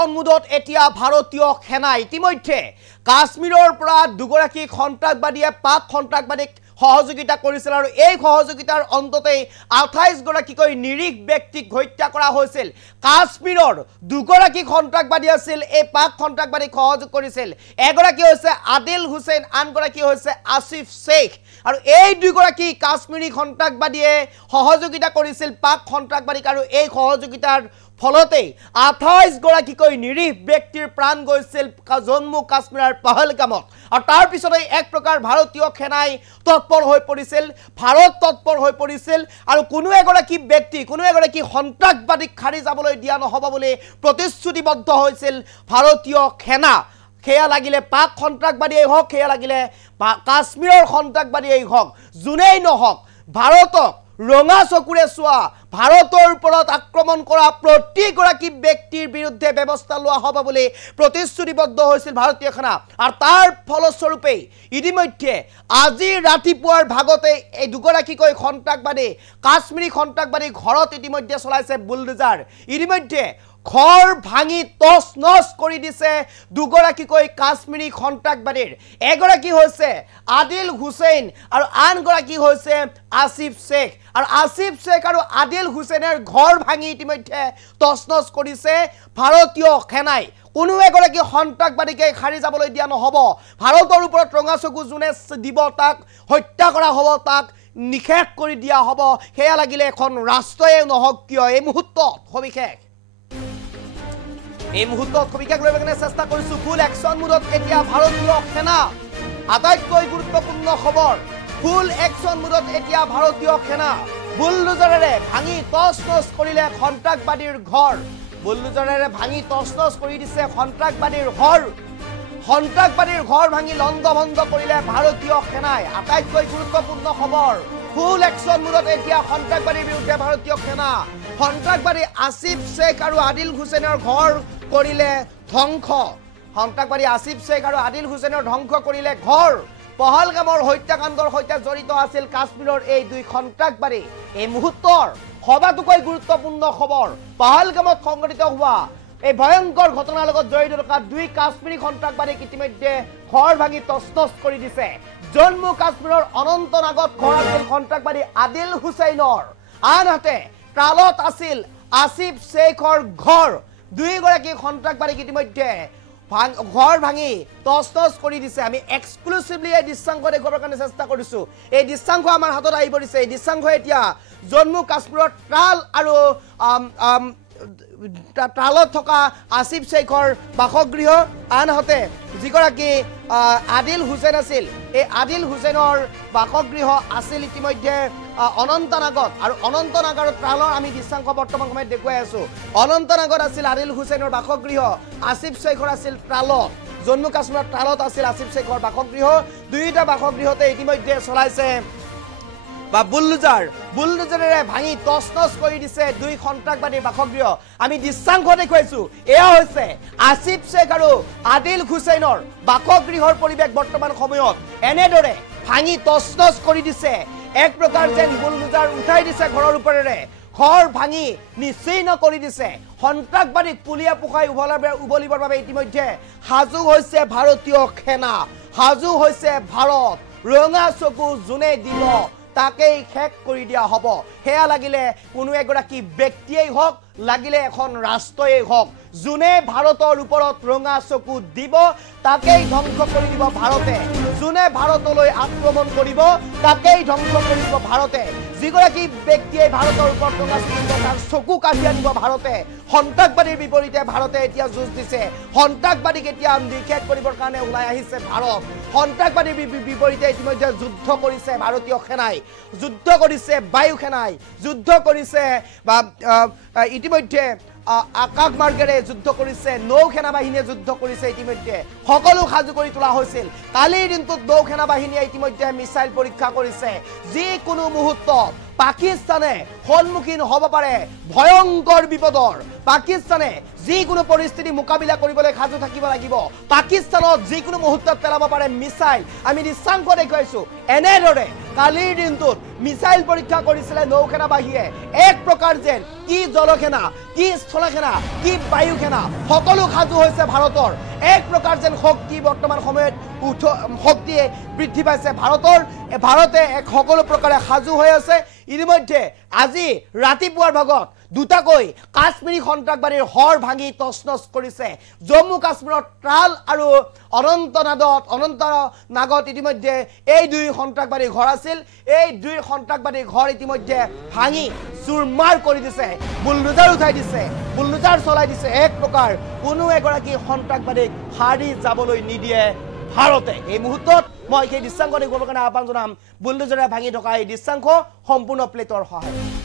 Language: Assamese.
একশন মুডত এতিয়া ভাৰতীয় সেনা ইতিমধ্যে কাশ্মীৰৰ পৰা দুগৰাকী সন্ত্ৰাসবাদীয়ে পাক সন্ত্ৰাসবাদীক সহযোগিতা কৰিছিল আৰু এই সহযোগিতাৰ অন্ততেই 28 গৰাকীকৈ নিৰীহ ব্যক্তিক হত্যা কৰা হৈছিল কাশ্মীৰৰ দুগৰাকী সন্ত্ৰাসবাদী আছিল এই পাক সন্ত্ৰাসবাদীক সহযোগ কৰিছিল এগৰাকী হৈছে আদিল হুছেইন আনগৰাকী হৈছে আসিফ শেখ আৰু এই দুগৰাকী কাশ্মীৰী সন্ত্ৰাসবাদীয়ে সহযোগিতা কৰিছিল পাক সন্ত্ৰাসবাদীক আৰু এই সহযোগিতাৰ ফলতে 28 গৰাকীকৈ নিৰীহ ব্যক্তিৰ প্ৰাণ গৈছিল জম্মু কাশ্মীৰৰ পহলগামত আৰু তাৰ পিছতে এক প্ৰকাৰ ভাৰতীয় সেনাই তৎপৰ হৈ পৰিছিল ভাৰত তৎপৰ হৈ পৰিছিল আৰু কোনো এগৰাকী ব্যক্তি কোনো এগৰাকী সন্ত্ৰাসবাদীক খাৰি যাবলৈ দিয়া নহব বুলি প্ৰতিশ্ৰুতিবদ্ধ হৈছিল ভাৰতীয় সেনা খেয়া লাগিলে পাক সন্ত্ৰাসবাদীয়ে হওক খেয়া লাগিলে কাশ্মীৰৰ সন্ত্ৰাসবাদীয়ে হওক জুনেই নহওক ভাৰতক ৰঙা চকুৰে চোৱা ভাৰতৰ ওপৰত আক্ৰমণ কৰা প্ৰতিগৰাকী ব্যক্তিৰ বিৰুদ্ধে ব্যৱস্থা লোৱা হ'ব বুলি প্ৰতিশ্ৰুতিবদ্ধ হৈছিল ভাৰতীয় সেনা আৰু তাৰ ফলস্বৰূপে ইতিমধ্যে আজি ৰাতিপুৱাৰ ভাগতে এই দুগৰাকীকৈ সন্ত্ৰাসবাদী কাশ্মীৰী সন্ত্ৰাসবাদী ঘৰত ইতিমধ্যে চলাইছে বুলডোজাৰ ইতিমধ্যে ঘৰ ভাঙি তছ নছ কৰি দিছে দুগৰাকীকৈ কাশ্মীৰী সন্ত্ৰাসবাদীৰ এগৰাকী হৈছে আদিল হুছেইন আৰু আনগৰাকী হৈছে আসিফ শেখ আৰু আসিফ শেখ আৰু আদিল হুছেইনৰ ঘৰ ভাঙি ইতিমধ্যে তছ নছ কৰিছে ভাৰতীয় সেনাই কোনো এগৰাকী সন্ত্ৰাসবাদীকে খাৰি যাবলৈ দিয়া নহব ভাৰতৰ ওপৰত ৰঙা চকু জুনে দিব তাক হত্যা কৰা হ'ব তাক নিখেষ কৰি দিয়া হ'ব হেয়া লাগিলে এখন ৰাষ্ট্ৰই নহওক কিয় এই মুহূৰ্তত সবিশেষ এই মুহূৰ্তত সবিশেষ লৈ কাৰণে চেষ্টা কৰিছো ফুল একশন মুডত এতিয়া ভাৰতীয় সেনা আটাইতকৈ গুৰুত্বপূৰ্ণ খবৰ ফুল একশন মুডত এতিয়া ভাৰতীয় সেনা বুলডোজাৰেৰে ভাঙি তছ নছ কৰিলে সন্ত্ৰাসবাদীৰ ঘৰ বুলডোজাৰেৰে ভাঙি তছ নছ কৰি দিছে সন্ত্ৰাসবাদীৰ ঘৰ ভাঙি লণ্ডভণ্ড কৰিলে ভাৰতীয় সেনাই আটাইতকৈ গুৰুত্বপূৰ্ণ খবৰ ফুল একশন মুডত এতিয়া সন্ত্ৰাসবাদীৰ বিৰুদ্ধে ভাৰতীয় সেনা সন্ত্ৰাসবাদী আসিফ শেখ আৰু আদিল হুছেইনৰ ঘৰ কৰিলে ধ্বংস সন্ত্ৰাসবাদী আসিফ শেখ আৰু আদিল হুছেইনৰ ধ্বংস কৰিলে ঘৰ পহলগামৰ হত্যাকাণ্ডৰ সৈতে জড়িত আছিল কাশ্মীৰৰ এই দুই সন্ত্ৰাসবাদী এই মুহূৰ্তৰ সবাতোকৈ গুৰুত্বপূৰ্ণ খবৰ পহলগামত সংঘটিত হোৱা এই ভয়ংকৰ ঘটনাৰ লগত জড়িত থকা দুই কাশ্মীৰী সন্ত্ৰাসবাদীক ইতিমধ্যে ঘৰ ভাঙি তছনছ কৰি দিছে জম্মু কাশ্মীৰৰ অনন্তনাগত ঘৰ আছিল সন্ত্ৰাসবাদী আদিল হুছেইনৰ আনহাতে ট্ৰালত আছিল আসিফ শেখৰ ঘৰ দুইগৰাকী সন্ত্ৰাসবাদীক ইতিমধ্যে ঘৰ ভাঙি তছনছ কৰি দিছে আমি এক্সক্লুসিভলি এই দৃশ্যাংশ দেখুৱাবৰ কাৰণে চেষ্টা কৰিছো এই দৃশ্যাংশ আমাৰ হাতত আহি পৰিছে এই দৃশ্যাংশ এতিয়া জম্মু কাশ্মীৰৰ ট্ৰাল আৰু ট্ৰালত থকা আসিফ শেখৰ বাসগৃহ আনহাতে যিগৰাকী আদিল হুছেইন আছিল এই আদিল হুছেইনৰ বাসগৃহ আছিল ইতিমধ্যে অনন্তনাগত আৰু অনন্তনাগৰৰ ট্ৰালৰ আমি দৃশ্যাংশ বৰ্তমান সময়ত দেখুৱাই আছো অনন্তনাগত আছিল আদিল হুছেইনৰ বাসগৃহ আসিফ শেখৰ আছিল ট্ৰালত জম্মু কাশ্মীৰৰ ট্ৰালত আছিল আসিফ শেখৰ বাসগৃহ দুইটা বাসগৃহতে ইতিমধ্যে চলাইছে বা বুলডোজাৰেৰে ভাঙি তছনছ কৰি দিছে দুই সন্ত্ৰাসবাদীৰ বাসগৃহ আমি দৃশ্যাংশ দেখুৱাইছো এয়া হৈছে আসিফ শেখ আৰু আদিল হুছেইনৰ বাসগৃহৰ পৰিৱেশ বৰ্তমান সময়ত এনেদৰে ভাঙি তছনছ কৰি দিছে এক প্ৰকাৰ যেন বুলডোজাৰ উঠাই দিছে ঘৰৰ ওপৰেৰে ঘৰ ভাঙি নিশ্চিহ্ন কৰি দিছে সন্ত্ৰাসবাদীক পুলিয়া পোখাই উবলিবৰ বাবে ইতিমধ্যে সাজু হৈছে ভাৰতীয় সেনা সাজু হৈছে ভাৰত ৰঙা চকু জুনে দিব তাকেই শেষ কৰি দিয়া হ'ব হেয়া লাগিলে কোনো এগৰাকী ব্যক্তিয়েই হওক লাগিলে এখন ৰাষ্ট্ৰই হওক জুনে ভাৰতৰ ওপৰত ৰঙা চকু দিব তাকেই ধ্বংস কৰি দিব ভাৰতে জুনে ভাৰতলৈ আক্ৰমণ কৰিব তাকেই ধ্বংস কৰি দিব ভাৰতে যিগৰাকী ব্যক্তিয়ে ভাৰতৰ ওপৰত ৰঙা চকু তাৰ চকু কাঢ়ি আনিব ভাৰতে সন্ত্ৰাসবাদীৰ বিপৰীতে ভাৰতে এতিয়া যুঁজ দিছে সন্ত্ৰাসবাদীক এতিয়া নিষেধ কৰিবৰ কাৰণে ওলাই আহিছে ভাৰত সন্ত্ৰাসবাদীৰ বিপৰীতে ইতিমধ্যে যুদ্ধ কৰিছে ভাৰতীয় সেনাই যুদ্ধ কৰিছে বায়ু সেনাই যুদ্ধ কৰিছে বা ইতিমধ্যে আকাশ মাৰ্গেৰে যুদ্ধ কৰিছে নৌ সেনা বাহিনীয়ে যুদ্ধ কৰিছে ইতিমধ্যে সকলো সাজু কৰি তোলা হৈছিল কালিৰ দিনটোত নৌ সেনা বাহিনীয়ে ইতিমধ্যে মিছাইল পৰীক্ষা কৰিছে যিকোনো মুহূৰ্তত পাকিস্তানে সন্মুখীন হ'ব পাৰে ভয়ংকৰ বিপদৰ পাকিস্তানে যিকোনো পৰিস্থিতি মোকাবিলা কৰিবলৈ সাজু থাকিব লাগিব পাকিস্তানত যিকোনো মুহূৰ্তত পেলাব পাৰে মিছাইল আমি দৃশ্যাংশ দেখুৱাইছো এনেদৰে কালিৰ দিনটোত মিছাইল পৰীক্ষা কৰিছিলে নৌসেনা বাহিনীয়ে এক প্ৰকাৰ যেন কি জলসেনা কি স্থলসেনা কি বায়ুসেনা সকলো সাজু হৈছে ভাৰতৰ এক প্ৰকাৰ যেন শক্তি বৰ্তমান সময়ত শক্তিয়ে বৃদ্ধি পাইছে ভাৰতে এক সকলো প্ৰকাৰে সাজু হৈ আছে ইতিমধ্যে আজি ৰাতিপুৱাৰ ভাগত দুটাকৈ কাশ্মীৰী সন্ত্ৰাসবাদীৰ হৰ ভাঙি তছনছ কৰিছে জম্মু কাশ্মীৰৰ ত্ৰাল আৰু অনন্তনাগত ইতিমধ্যে এই দুই সন্ত্ৰাসবাদী ঘৰ আছিল এই দুই সন্ত্ৰাসবাদী ঘৰ ইতিমধ্যে ভাঙি চুৰমাৰ কৰি দিছে বুলডোজাৰ উঠাই দিছে বুলডোজাৰ চলাই দিছে এক প্ৰকাৰ কোনো এগৰাকী সন্ত্ৰাসবাদীক হাৰি যাবলৈ নিদিয়ে ভাৰতে এই মুহূৰ্তত মই সেই দৃশ্যাংশ দেখুৱাবৰ কাৰণে আহ্বান জনাম বুলডোজাৰে ভাঙি থকা এই দৃশ্যাংশ সম্পূৰ্ণ প্লেটৰ সহায়ত